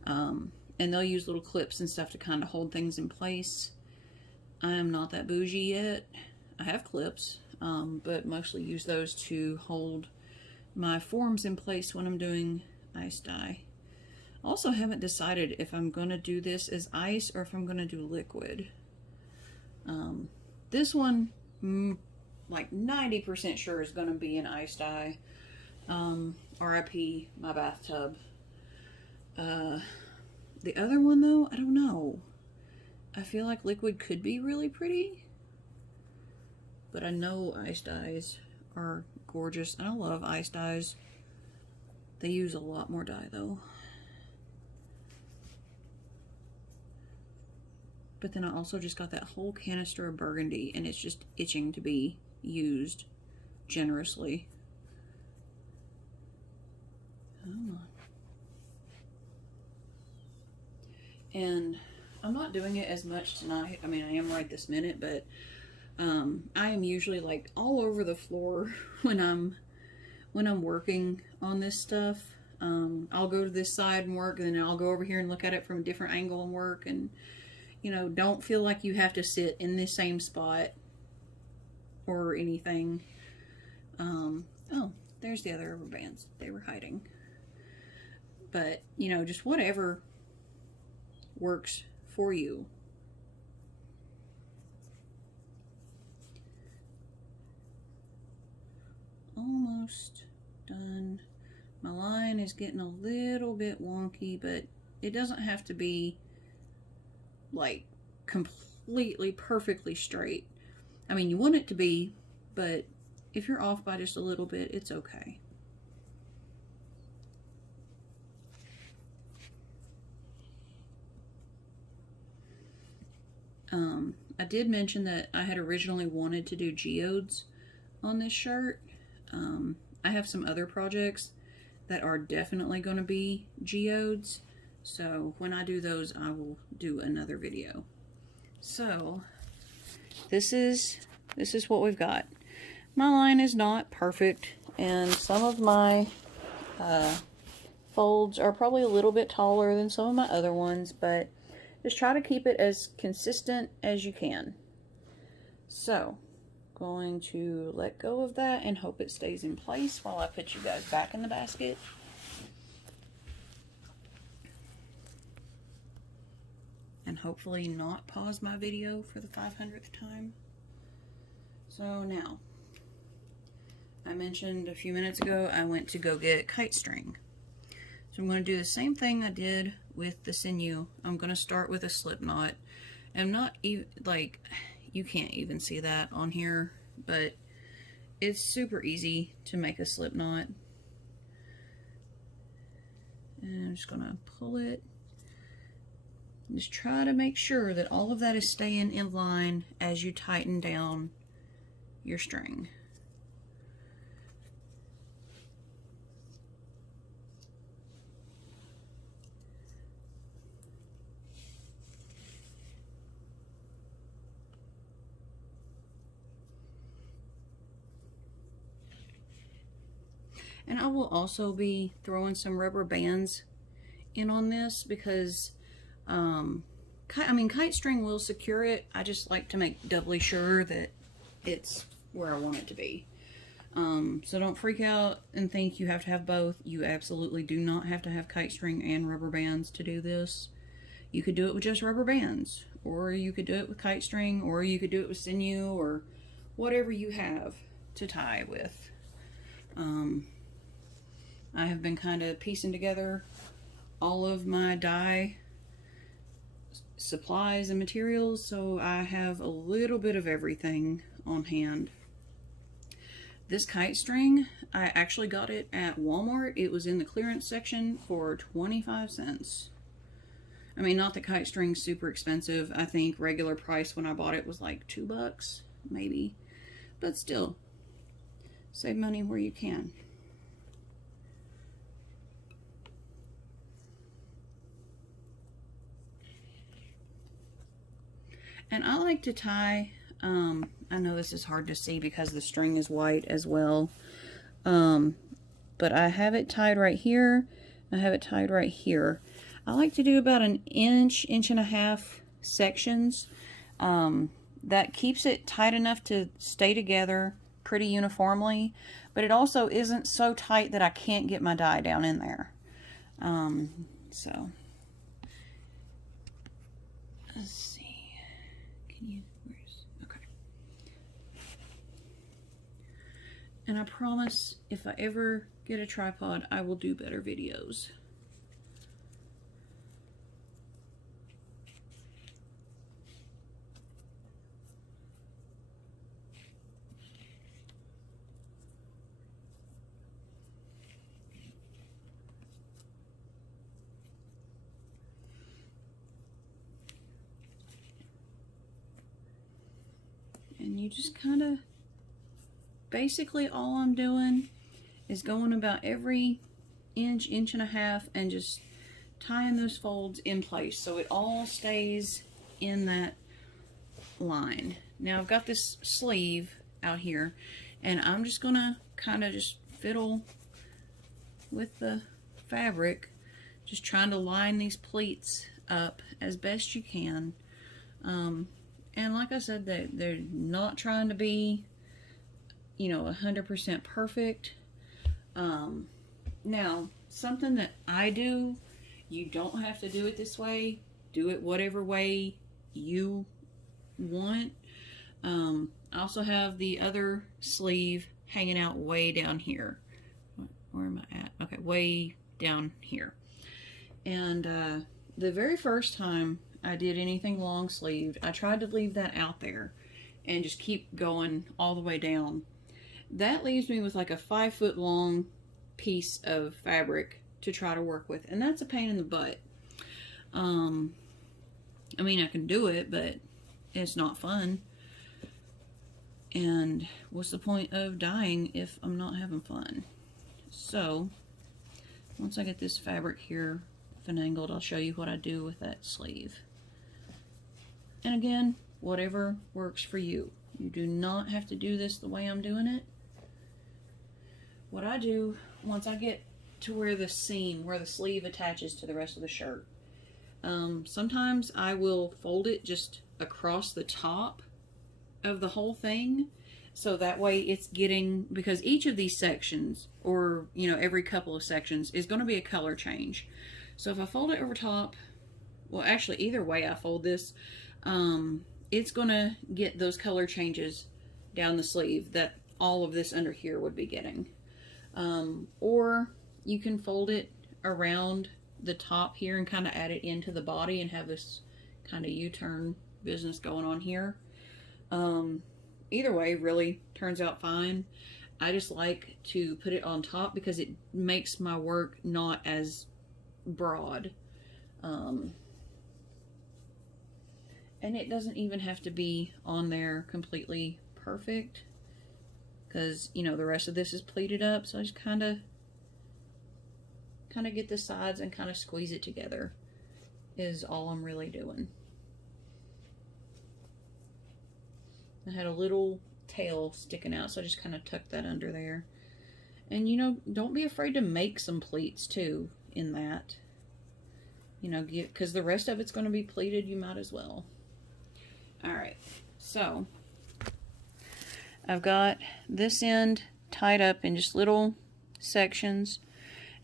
And they'll use little clips and stuff to kind of hold things in place. I am not that bougie yet. I have clips, but mostly use those to hold my forms in place when I'm doing ice dye. Also haven't decided if I'm going to do this as ice or if I'm going to do liquid. This one, like 90% sure is going to be an ice dye. RIP my bathtub. The other one though, I don't know. I feel like liquid could be really pretty. But I know ice dyes are gorgeous. And I love ice dyes. They use a lot more dye though. But then I also just got that whole canister of burgundy, and it's just itching to be used generously. Come on. And I'm not doing it as much tonight. I mean, I am right this minute, but I am usually like all over the floor when I'm working on this stuff. I'll go to this side and work, and then I'll go over here and look at it from a different angle and work. And you know, don't feel like you have to sit in the same spot or anything. Oh, there's the other rubber bands. They were hiding. But, you know, just whatever works for you. Almost done. My line is getting a little bit wonky, but it doesn't have to be like completely perfectly straight. I mean, you want it to be, but if you're off by just a little bit, it's okay. I did mention that I had originally wanted to do geodes on this shirt. I have some other projects that are definitely going to be geodes, so when I do those, I will do another video. So this is what we've got. My line is not perfect, and some of my folds are probably a little bit taller than some of my other ones, but just try to keep it as consistent as you can. So, going to let go of that and hope it stays in place while I put you guys back in the basket. And hopefully not pause my video for the 500th time. So now, I mentioned a few minutes ago I went to go get kite string. So I'm going to do the same thing I did with the sinew. I'm going to start with a slip knot. I'm not even, like, you can't even see that on here, but it's super easy to make a slip knot. And I'm just going to pull it. Just try to make sure that all of that is staying in line as you tighten down your string. And I will also be throwing some rubber bands in on this because, kite string will secure it. I just like to make doubly sure that it's where I want it to be. So don't freak out and think you have to have both. You absolutely do not have to have kite string and rubber bands to do this. You could do it with just rubber bands, or you could do it with kite string, or you could do it with sinew, or whatever you have to tie with. I have been kind of piecing together all of my dye supplies and materials, so I have a little bit of everything on hand. This kite string, I actually got it at Walmart. It was in the clearance section for 25 cents. I mean, not that kite string's super expensive. I think regular price when I bought it was like $2, maybe. But still, save money where you can. And I like to tie, I know this is hard to see because the string is white as well, but I have it tied right here. I have it tied right here. I like to do about an inch, inch and a half sections. That keeps it tight enough to stay together pretty uniformly, but it also isn't so tight that I can't get my dye down in there. So, let's see. Okay. And I promise if I ever get a tripod, I will do better videos. And you just kind of, basically all I'm doing is going about every inch, inch and a half and just tying those folds in place so it all stays in that line. Now I've got this sleeve out here and I'm just gonna kind of just fiddle with the fabric, just trying to line these pleats up as best you can. And like I said, they're not trying to be, you know, 100% perfect. Now, something that I do, you don't have to do it this way. Do it whatever way you want. I also have the other sleeve hanging out way down here. Where am I at? Okay, way down here. And the very first time I did anything long sleeved, I tried to leave that out there and just keep going all the way down. That leaves me with like a 5-foot long piece of fabric to try to work with, and that's a pain in the butt. I mean, I can do it, but it's not fun. And what's the point of dyeing if I'm not having fun? So, once I get this fabric here finagled, I'll show you what I do with that sleeve. And again, whatever works for you. You do not have to do this the way I'm doing it. What I do, once I get to where the seam, where the sleeve attaches to the rest of the shirt, sometimes I will fold it just across the top of the whole thing, so that way it's getting, because each of these sections, or you know, every couple of sections is going to be a color change. So if I fold it over top, well, actually either way I fold this, it's going to get those color changes down the sleeve that all of this under here would be getting. Or you can fold it around the top here and kind of add it into the body and have this kind of U-turn business going on here. Either way really turns out fine. I just like to put it on top because it makes my work not as broad. And it doesn't even have to be on there completely perfect, because you know the rest of this is pleated up, so I just kind of get the sides and kind of squeeze it together is all I'm really doing. I had a little tail sticking out, so I just kind of tucked that under there. And you know, don't be afraid to make some pleats too in that. You know, because the rest of it's going to be pleated, you might as well. Alright, so I've got this end tied up in just little sections,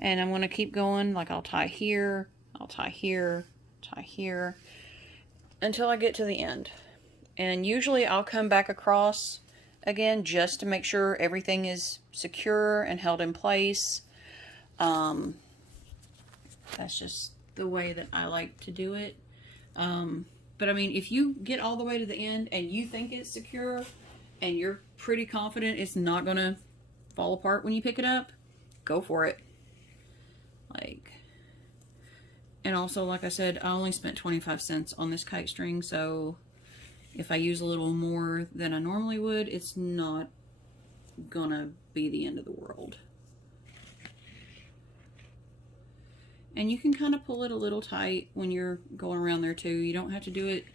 and I'm going to keep going. Like I'll tie here, I'll tie here, tie here, until I get to the end. And usually I'll come back across again just to make sure everything is secure and held in place. That's just the way that I like to do it. But I mean, if you get all the way to the end and you think it's secure and you're pretty confident it's not going to fall apart when you pick it up, go for it. And also, like I said, I only spent 25 cents on this kite string, so if I use a little more than I normally would, it's not gonna be the end of the world. And you can kind of pull it a little tight when you're going around there too. You don't have to do it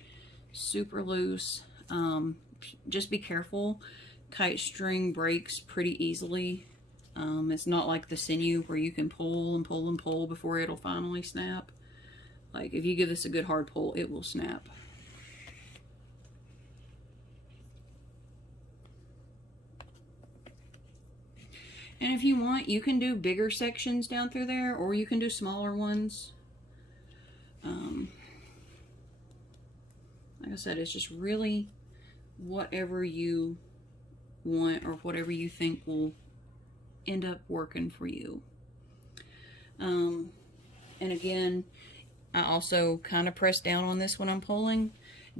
super loose. Just be careful. Kite string breaks pretty easily. It's not like the sinew where you can pull and pull and pull before it'll finally snap. Like if you give this a good hard pull, it will snap. And if you want, you can do bigger sections down through there, or you can do smaller ones. Like I said, it's just really whatever you want or whatever you think will end up working for you. And again, I also kind of press down on this when I'm pulling,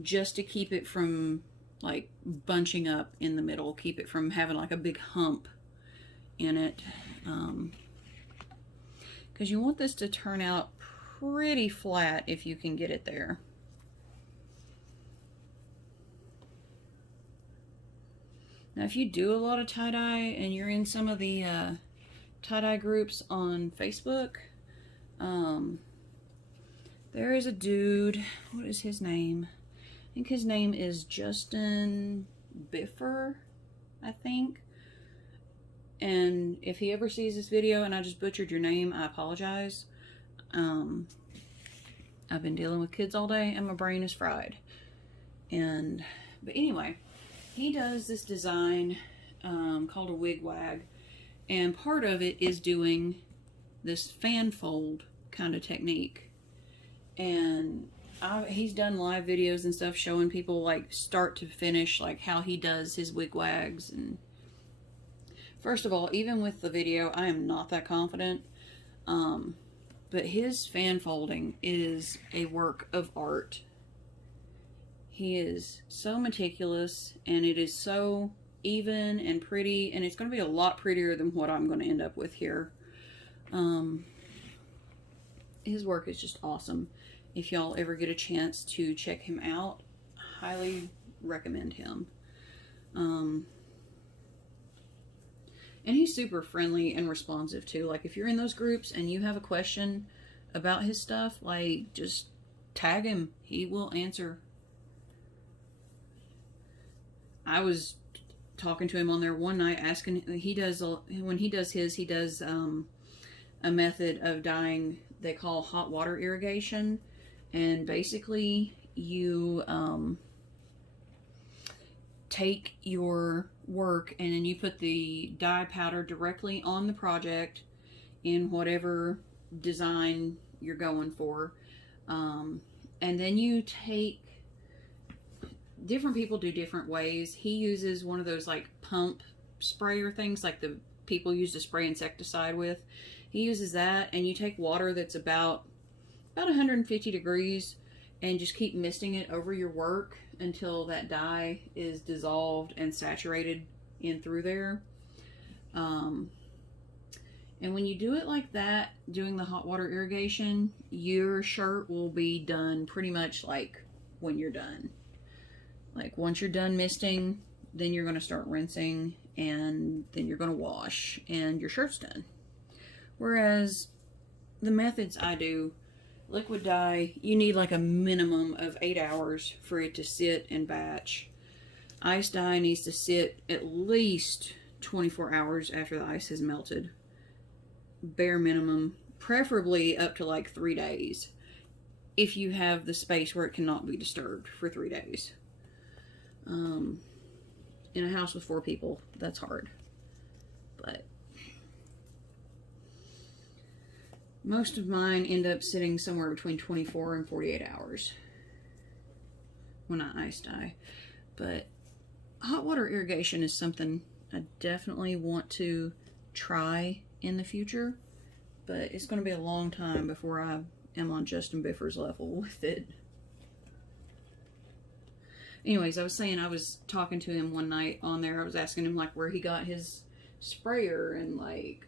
just to keep it from like bunching up in the middle, keep it from having like a big hump in it, because you want this to turn out pretty flat if you can get it there. Now if you do a lot of tie-dye and you're in some of the tie-dye groups on Facebook, there is a dude, what is his name? I think his name is Justin Biffer, I think. And if he ever sees this video and I just butchered your name, I apologize. I've been dealing with kids all day and my brain is fried. But anyway, he does this design called a wig wag, and part of it is doing this fan fold kind of technique. And he's done live videos and stuff showing people like start to finish, like how he does his wig wags. And first of all, even with the video, I am not that confident. But his fan folding is a work of art. He is so meticulous, and it is so even and pretty, and it's going to be a lot prettier than what I'm going to end up with here. His work is just awesome. If y'all ever get a chance to check him out, highly recommend him. And he's super friendly and responsive too. Like, if you're in those groups and you have a question about his stuff, like, just tag him. He will answer. I was talking to him on there one night, asking, when he does his, he does a method of dyeing they call hot water irrigation. And basically you take your work and then you put the dye powder directly on the project in whatever design you're going for. And then you take, different people do different ways. He uses one of those like pump sprayer things like the people use to spray insecticide with. He uses that, and you take water that's about 150 degrees and just keep misting it over your work until that dye is dissolved and saturated in through there. And when you do it like that, doing the hot water irrigation, your shirt will be done pretty much like when you're done. Like, once you're done misting, then you're going to start rinsing, and then you're going to wash, and your shirt's done. Whereas the methods I do, liquid dye, you need like a minimum of 8 hours for it to sit and batch. Ice dye needs to sit at least 24 hours after the ice has melted. Bare minimum, preferably up to like 3 days, if you have the space where it cannot be disturbed for 3 days. In a house with 4 people, that's hard. But most of mine end up sitting somewhere between 24 and 48 hours when I ice dye. But hot water irrigation is something I definitely want to try in the future, but it's going to be a long time before I am on Justin Biffer's level with it. Anyways, I was saying, I was talking to him one night on there. I was asking him like where he got his sprayer, and like,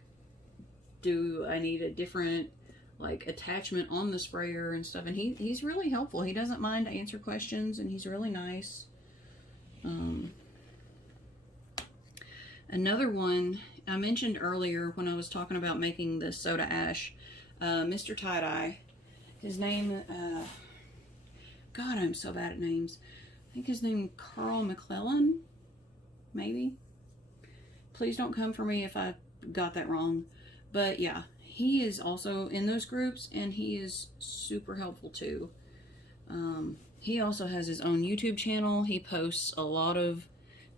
do I need a different like attachment on the sprayer and stuff. And he's really helpful. He doesn't mind to answer questions, and he's really nice. Another one I mentioned earlier when I was talking about making the soda ash, Mr. Tie-Dye. His name, God, I'm so bad at names. I think his name Carl McClellan, maybe. Please don't come for me if I got that wrong. But yeah, he is also in those groups, and he is super helpful too. He also has his own YouTube channel. He posts a lot of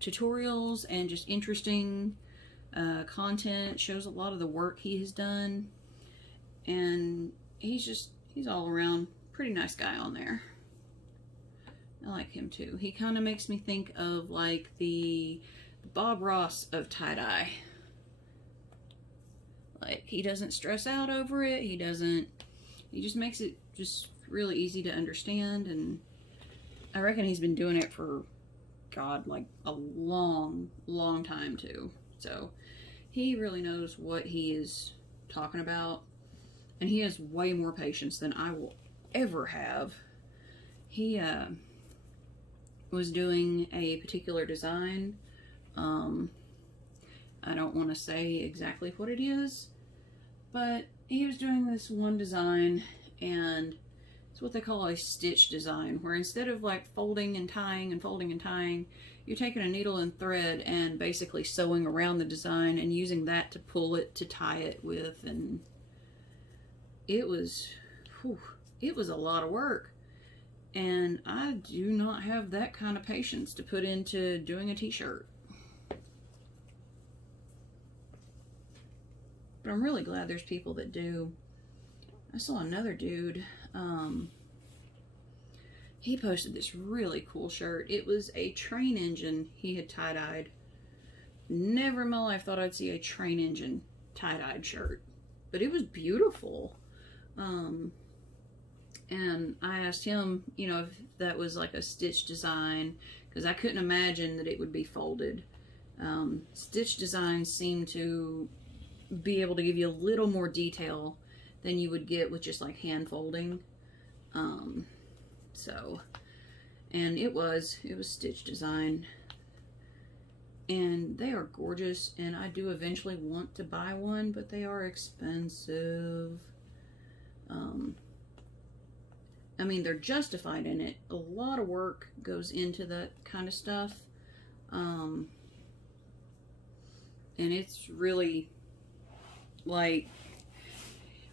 tutorials and just interesting content, shows a lot of the work he has done, and he's all around pretty nice guy on there. I like him too. He kind of makes me think of like the Bob Ross of tie-dye. Like, he doesn't stress out over it. He just makes it just really easy to understand, and I reckon he's been doing it for, God, like a long, long time too. So he really knows what he is talking about, and he has way more patience than I will ever have. He was doing a particular design. I don't want to say exactly what it is, but he was doing this one design, and it's what they call a stitch design, where instead of like folding and tying and folding and tying, you're taking a needle and thread and basically sewing around the design and using that to pull it to tie it with. And it was a lot of work, and I do not have that kind of patience to put into doing a t-shirt. But I'm really glad there's people that do. I saw another dude, he posted this really cool shirt. It was a train engine he had tie-dyed. Never in my life thought I'd see a train engine tie-dyed shirt, but it was beautiful. And And I asked him, you know, if that was like a stitch design, because I couldn't imagine that it would be folded. Stitch designs seem to be able to give you a little more detail than you would get with just like hand folding. And it was stitch design, and they are gorgeous, and I do eventually want to buy one, but they are expensive. I mean, they're justified in it. A lot of work goes into that kind of stuff. And it's really, like,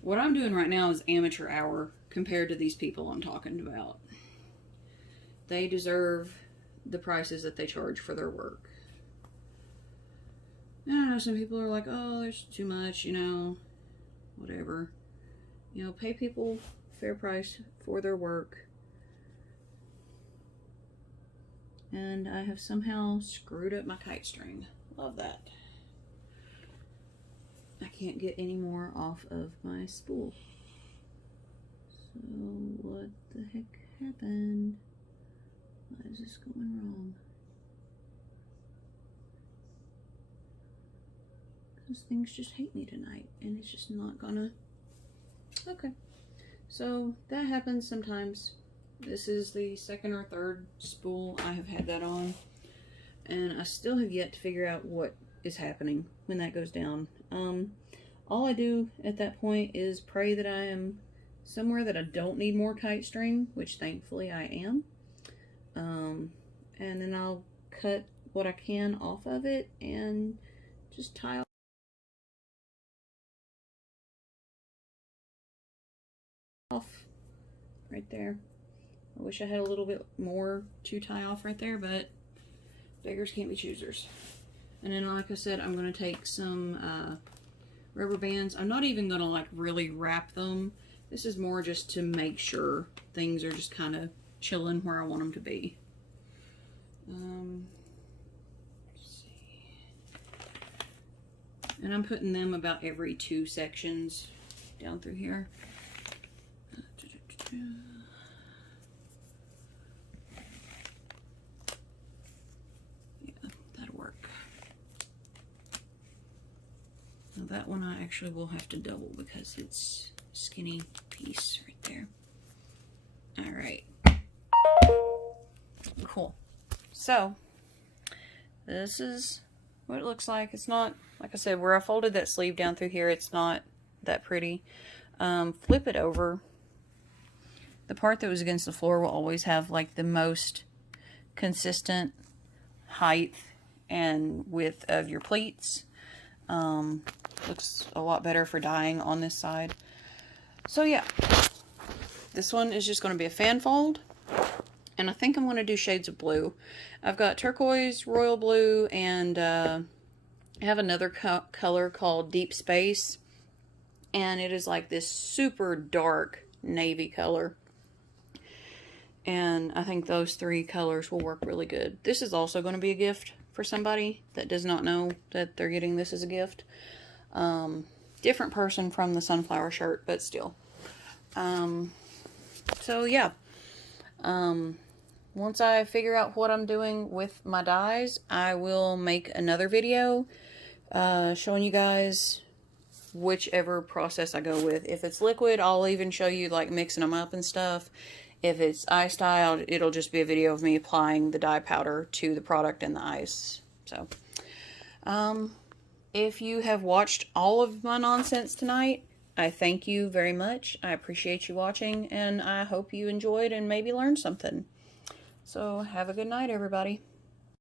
what I'm doing right now is amateur hour compared to these people I'm talking about. They deserve the prices that they charge for their work. And I know some people are like, oh, there's too much, you know, whatever. You know, pay people fair price for their work. And I have somehow screwed up my kite string. Love that. I can't get any more off of my spool. So what the heck happened? Why is this going wrong? Those things just hate me tonight, and it's just not gonna... Okay. So that happens sometimes. This is the second or third spool I have had that on, and I still have yet to figure out what is happening when that goes down. All I do at that point is pray that I am somewhere that I don't need more kite string, which thankfully I am. And then I'll cut what I can off of it and just tie off right there. I wish I had a little bit more to tie off right there, but beggars can't be choosers. And then, like I said, I'm going to take some rubber bands. I'm not even going to like really wrap them. This is more just to make sure things are just kind of chilling where I want them to be. Let's see. And I'm putting them about every 2 sections down through here. Yeah, that'll work. Now that one I actually will have to double because it's a skinny piece right there. All right. Cool. So this is what it looks like. It's not, like I said, where I folded that sleeve down through here, it's not that pretty. Flip it over. The part that was against the floor will always have like the most consistent height and width of your pleats. Looks a lot better for dyeing on this side. So yeah, this one is just going to be a fan fold. And I think I'm going to do shades of blue. I've got turquoise, royal blue, and I have another color called Deep Space. And it is like this super dark navy color. And I think those 3 colors will work really good. This is also going to be a gift for somebody that does not know that they're getting this as a gift. Different person from the sunflower shirt, but still. So yeah. Once I figure out what I'm doing with my dyes, I will make another video showing you guys whichever process I go with. If it's liquid, I'll even show you like mixing them up and stuff. If it's ice dye, it'll just be a video of me applying the dye powder to the product and the ice. So, if you have watched all of my nonsense tonight, I thank you very much. I appreciate you watching, and I hope you enjoyed and maybe learned something. So, have a good night, everybody.